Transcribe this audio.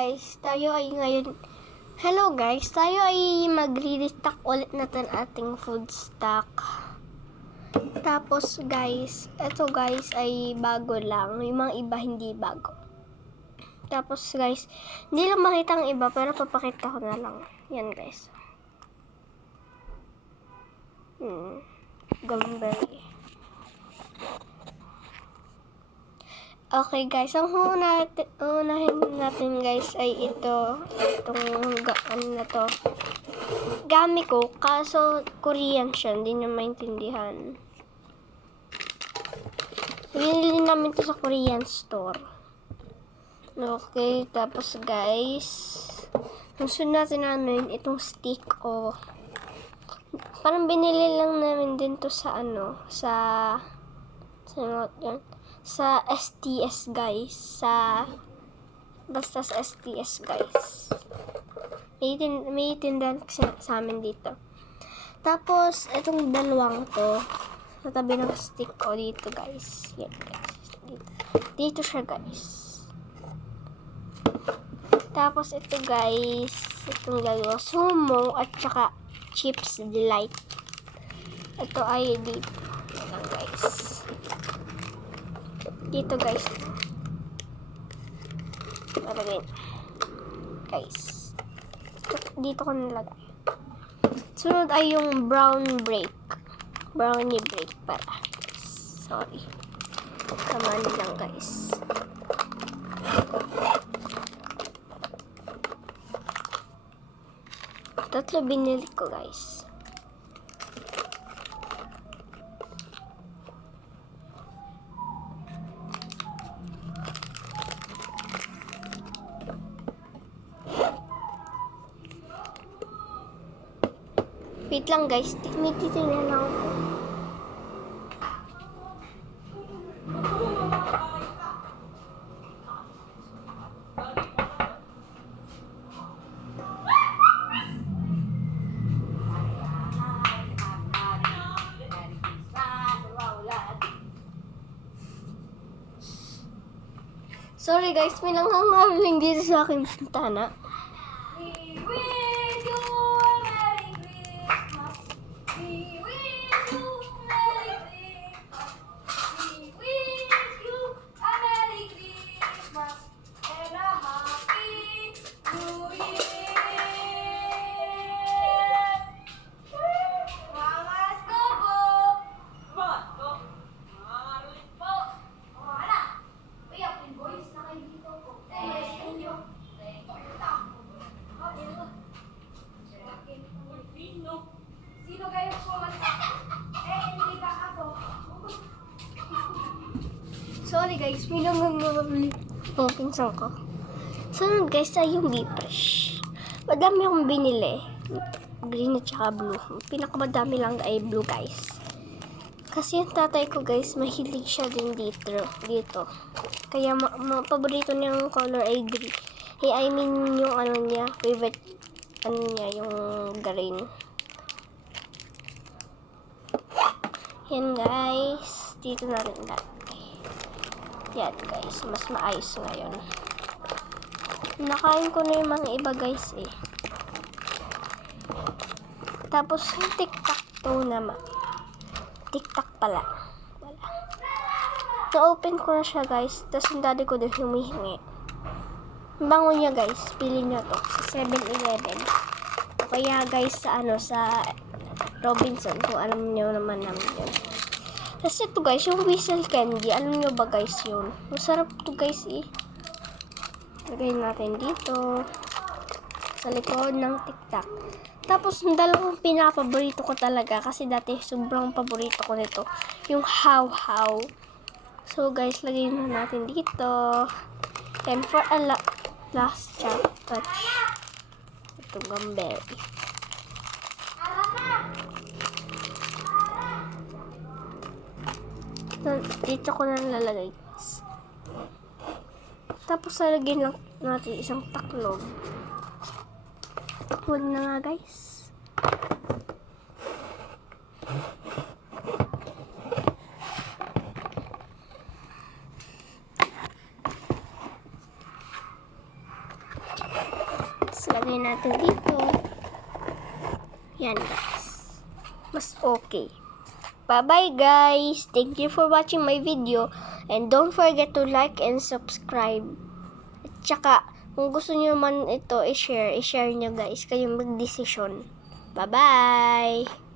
Hello guys, tayo ay magre-restock ulit natin ating food stock. Tapos guys, ito guys ay bago lang, yung mga iba hindi bago. Tapos guys, hindi lang makita ang iba pero papakita ko na lang. Yan guys. Gumberry. Okay guys, ang unahin natin guys ay itong ano na to. Gami ko, kaso Korean siya, hindi nyo maintindihan. Binili namin to sa Korean store. Okay, tapos guys, sunod natin ano yun, itong stick o parang binili lang namin din to sa sa STS guys, basta sa STS guys. May tindahan sa amin dito. Tapos itong dalawang to, sa tabi ng stick ko dito guys. Yan guys. Dito siya guys. Tapos ito guys, itong dalawa, Sumo at saka Chips Delight. Ito ay dito. Yan guys. Dito guys. Nalagay. Guys. Dito ko nalagay. Sunod ay yung brownie break para. Sorry. Kaman lang guys. Tatlo binili ko guys. Wait lang guys, titignan lang ako. Sorry guys, may nangangaling dito sa aking bintana. Sorry guys, may nangangaling pinsan ko. Sunod guys ay yung Bifresh. Madami akong binili. Green at saka blue. Pinakamadami lang ay blue guys. Kasi yung tatay ko guys, mahilig siya din dito. Kaya paborito niyang color ay green. I mean yung favorite yung green. Yan guys, dito na rin lahat. Yan guys, mas maayos ngayon. Nakain ko na yung mga iba guys eh. Tapos yung tic-tac-toe naman. Tic-tac pala. Wala. Na-open ko na siya guys. Tapos yung daddy ko din humihingi. Bango niya guys. Pili niyo to sa 7-Eleven. O kaya guys sa Robinson. Kung alam niyo naman namin yun. Tapos ito guys, yung whistle candy. Alam niyo ba guys yun? Masarap to guys eh. Lagay natin dito. Sa likod ng tic-tac. Tapos, yung dalawang pinapaborito ko talaga. Kasi dati, sobrang paborito ko nito. Yung how-how. So, guys, lagay na natin dito. And for a last touch. Itong gumberry. Dito ko na lalagay, guys. Tapos, lalagyan lang natin isang taklog. Huwag na nga guys. guys. Lagay natin dito. Yan guys. Mas okay. Bye-bye guys. Thank you for watching my video. And don't forget to like and subscribe. At saka, kung gusto nyo man ito i-share nyo guys. Kayong mag-desisyon. Bye-bye!